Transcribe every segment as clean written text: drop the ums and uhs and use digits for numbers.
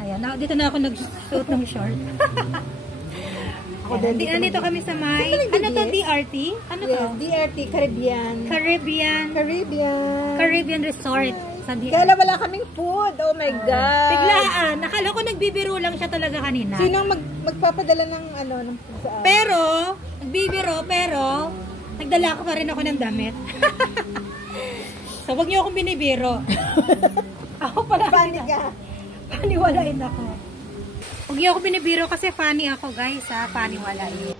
Ayan, dito na ako nag-suot ng short. Nandito kami sa may, ano to, DRT? Ano to? DRT, Caribbean Resort. Kaya wala kaming food. Oh my God. Biglaan. Nakala ko nagbibiro lang siya talaga kanina. Sinong magpapadala ng ano? Pero, nagbibiro, pero, nagdala ko pa rin ako ng damit. So, wag niyo akong binibiro. Ako pala. Funny ka. Paniwalain ako. Huwag niyo ako binibiro kasi funny ako, guys, ha? Paniwalain.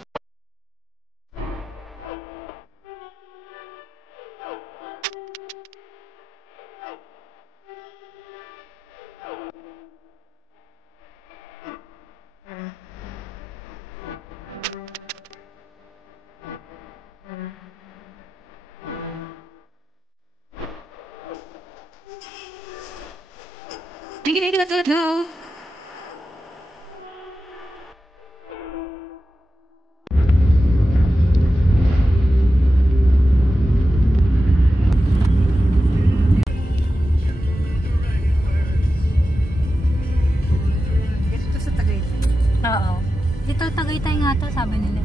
Oo. Dito Tagaytay nga to, sabi nila.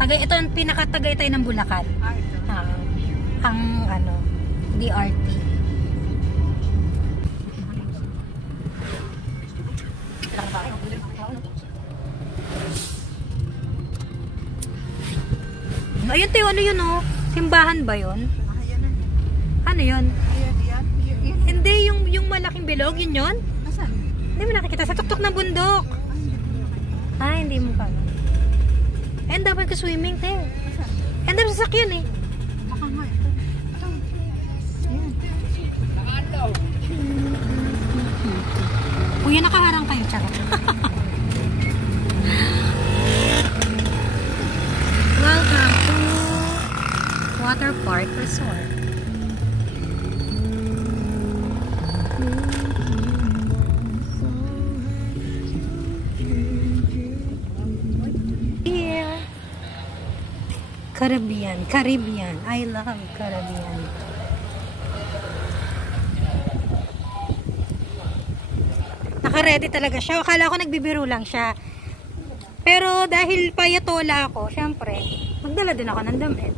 Ito ang pinaka-Tagaytay ng Bulacan. Ito. Ang ano, DRT. Ayun tayo, ano yun oh? Simbahan ba yun? Ano yun? Hindi, yung malaking bilog, yun? Hindi mo nakikita. Sa tuktok ng bundok. Ay, hindi mo pa. Eh, ang dapat ka swimming, te. Eh, ang dapat sasakyan eh. Baka nga ito. Kuya, nakaharang kayo, charot. Welcome to Water Park Resort. Caribbean. I love Caribbean. Naka-ready talaga siya. Akala ko nagbibiro lang siya. Pero dahil payatola ako, syempre, magdala din ako ng damit.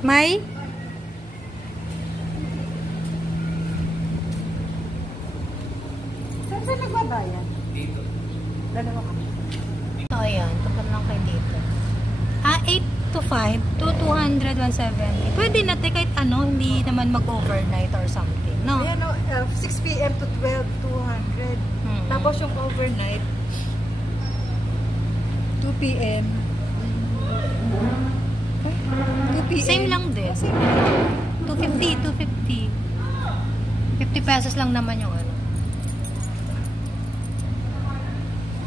May? Saan nagbabayan? Dito. Dalawa kami. Oh, ayan. Tapos lang kayo dito. 8 to 5 to 200, 170. Pwede na, kahit ano, hindi naman mag-overnight or something, no? Ayan, 6 p.m. to 12, 200. Tapos yung overnight, 2 p.m. 2 p.m. Same lang din. 250. 50 pesos lang naman yung ano.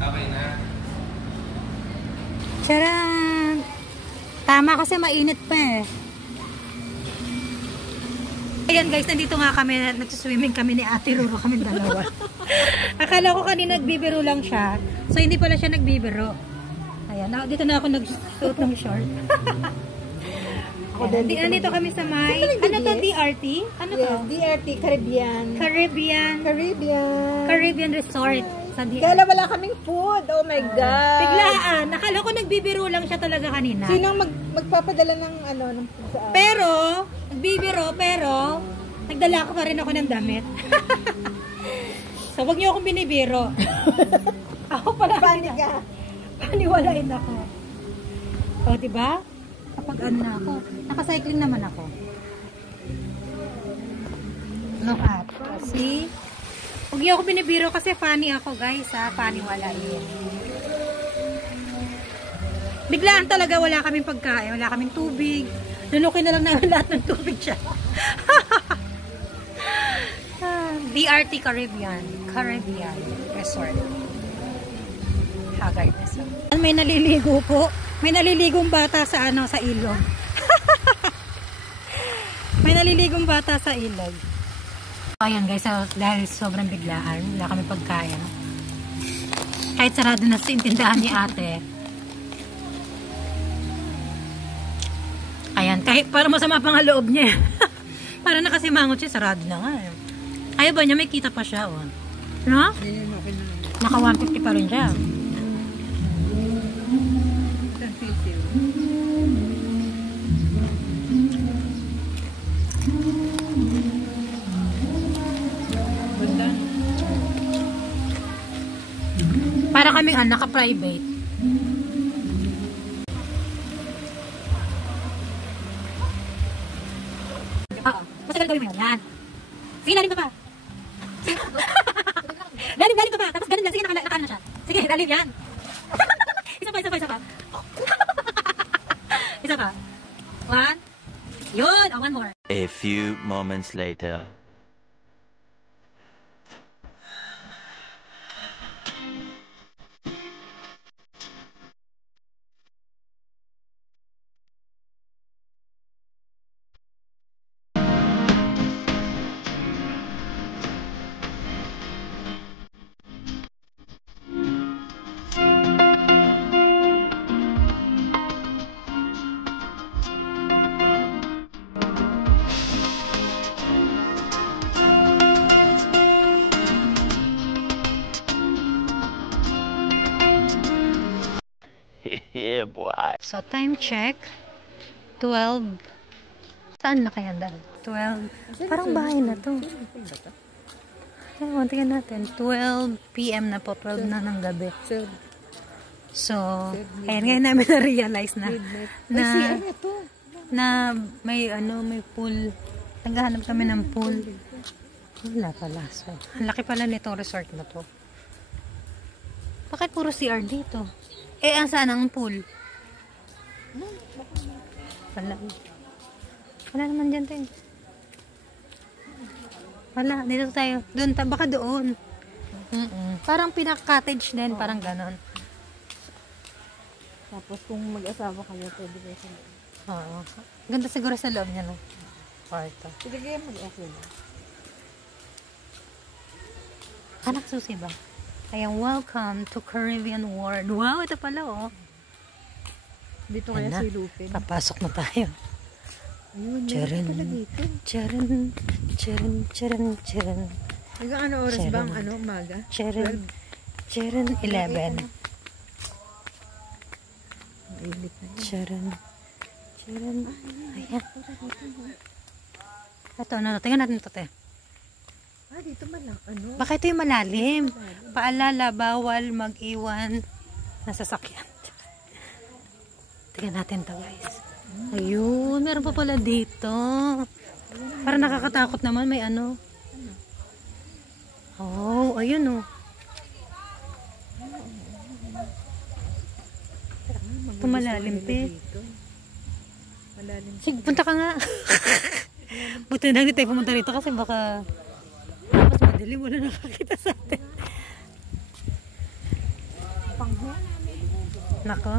Okay na. Charan! Tama kasi mainit pa eh. Ayan guys, nandito nga kami, nagsiswimming kami ni Ate Roro, kami dalawa. Akala ko kanina nagbibiro lang siya. So hindi pala siya nagbibiro. Ayan, dito na ako nagsuot ng short. Nandito kami sa may, ano to, DRT? Ano to? DRT, Caribbean Resort. Kaya wala kaming food. Oh my God. Biglaan. Nakala ko nagbibiro lang siya talaga kanina. Sinong magpapadala ng ano? Pero, nagbibiro, pero, nagdala ko pa rin ako ng damit. So, wag niyo akong binibiro. Ako pala. Funny ka. Paniwalain ako. O, diba? Kapag ano na ako. Nakacycling naman ako. Look at. See? Huwag niyo ako binibiro kasi funny ako, guys, ha? Paniwalain. Biglaan talaga, wala kaming pagkain, wala kaming tubig. Lunukin na lang namin lahat ng tubig siya. DRT Caribbean Resort. Haggard na siya. May naliligo po. May naliligong bata sa ano, sa ilog. May naliligong bata sa ilog. Ayan guys, dahil sobrang biglaan, wala kami pagkain. Kahit sarado na sa intindahan ni ate. Kahit para masama pa nga loob niya. Para nakasimangot siya, sarado na nga. Ayaw ba niya, may kita pa siya. Oh. No? Naka 150 pa rin siya. Para kaming naka-private. Masagal gawin mo yun. Yan. Sige, lalim ka pa. Lalim ka pa. Tapos ganun lang. Sige, nakaan na siya. Sige, lalim yan. Isa pa. Isa pa. One. Yun. Oh, one more. A few moments later. Yeah, boy. So, time check. 12. Saan na kaya dahil? 12. Parang bahay na to. Ayun, tingnan natin. 12 p.m. na po. 12 na ng gabi. So, ayan, ngayon namin na-realize na may pool. Naghahanap kami ng pool. Wala pala. So, ang laki pala nitong resort na to. Bakit puro CR dito? Ang saan ang pool? Wala naman dyan tayo. Wala, dito tayo. Doon, baka doon. Parang pinaka-cottage din, parang ganon. Tapos kung mag-asawa kayo, pwede kayo sa loob. Oo. Ganda siguro sa loob niya, no? Kwarto. Sige kayo mag-asawa. Anak susi ba? Ayan, welcome to Caribbean World. Wow, ito pala, oh. Dito kaya si Lupin. Papasok na tayo. Ayun, Charan. pala dito. Charan. Hanggang ano oras ba ang umaga? Charan 11. Mainit na. Charan. Ayan. Ito, tingnan natin ito, te. Dito malak, Baka ito yung malalim. Paalala, bawal mag-iwan na sasakyan. Tingnan natin to, guys. Ayun, meron pa pala dito. Para nakakatakot naman, may ano. Oh, ayun oh. Ito malalim, pe. Sige, punta ka nga. Buti na hindi tayo pumunta rito kasi baka mas madilim, wala nakakita sa atin. Nako.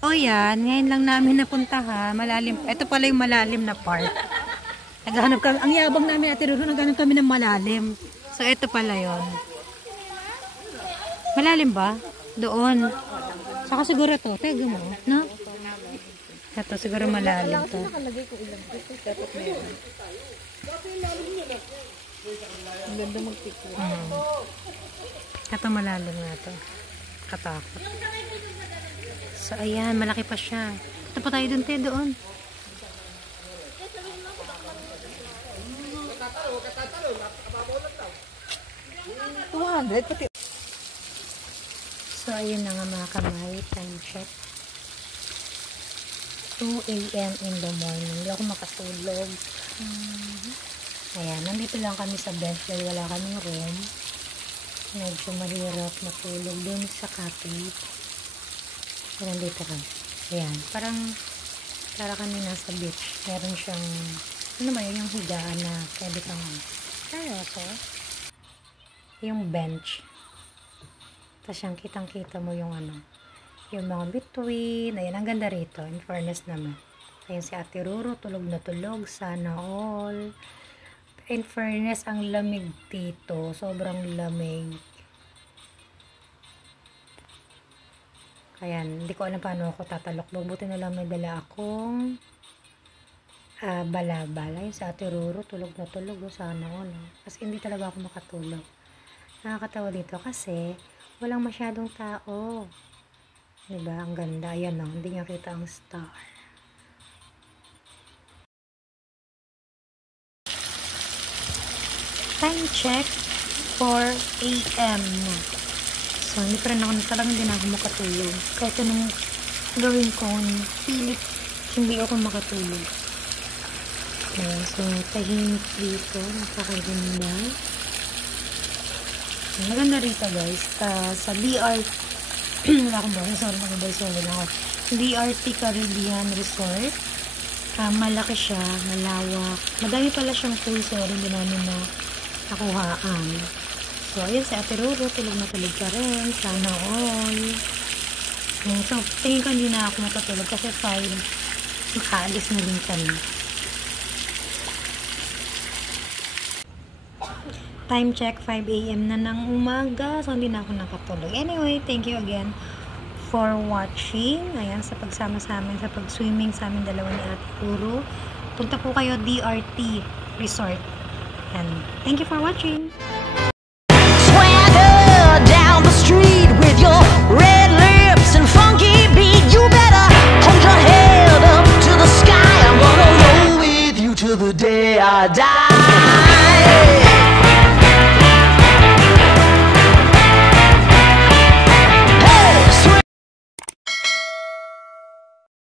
O yan, ngayon lang namin napuntahan. Malalim. Ito pala yung malalim na part. Naghahanap kami. Ang yabang namin, Ate Ruru, naghahanap kami ng malalim. So, ito pala yon. Malalim ba? Doon. Saka siguro ito. Tega mo. No? Ito siguro malalim to. Ang ganda mag-picture. Ito malalim na to. Katakot. So, ayan. Malaki pa siya. Ito pa tayo dun, te. Doon. $200 pati. So, ayun na nga mga kamay. Time check. 2 a.m. in the morning. Hindi ako makatulog. Ayan. Nandito lang kami sa bench dahil wala kaming room. Medyo mahirap matulog dun sa cottage. Nandito kami. Ayan. Para kami nasa beach. Meron siyang, ano ba yun, yung higaan na pwede kang, seryoso? Yung bench. Tapos yung kitang-kita mo yung ano, yung mga between. Ayan, ang ganda rito. In fairness naman. Ayan si Ate Ruru, tulog na tulog. Sana all. In fairness, ang lamig dito. Sobrang lamig. Ayan, hindi ko alam paano ako tatalokbog. Buti na lang may dala akong balabal. Ayun, sa Ate Ruro, tulog na tulog. Sana all. Kasi hindi talaga ako makatulog. Nakakatawa dito kasi walang masyadong tao. Diba? Ang ganda. Ayan o, hindi niya kita ang star. Time check 4 AM na. So, hindi pa rin ako, talagang hindi na ako makatulog. Kahit anong gawin ko, pilit, hindi ako makatulog. Ayan, so, tahimik dito. Napakaganda. Maganda rito, guys. Sa BRT, wala akong bahay, sorry, sorry lang ako. BRT Caribbean Resort. Malaki siya, malawak. Madami pala siyang pool, sorry, hindi namin na nakuhaan. So, ayun, si Ate Ruro, tulog na tulog ka rin. Sana all. So, tingin ko hindi na ako matutulog kasi 5, makaalis na din kami. Time check, 5 AM na ng umaga. So, hindi na ako nakatulog. Anyway, thank you again for watching. Ayan, sa pagsama sa amin, sa pag-swimming sa amin dalawa ni Ate Ruro. Punta po kayo, DRT Resort. And thank you for watching. To the day I die.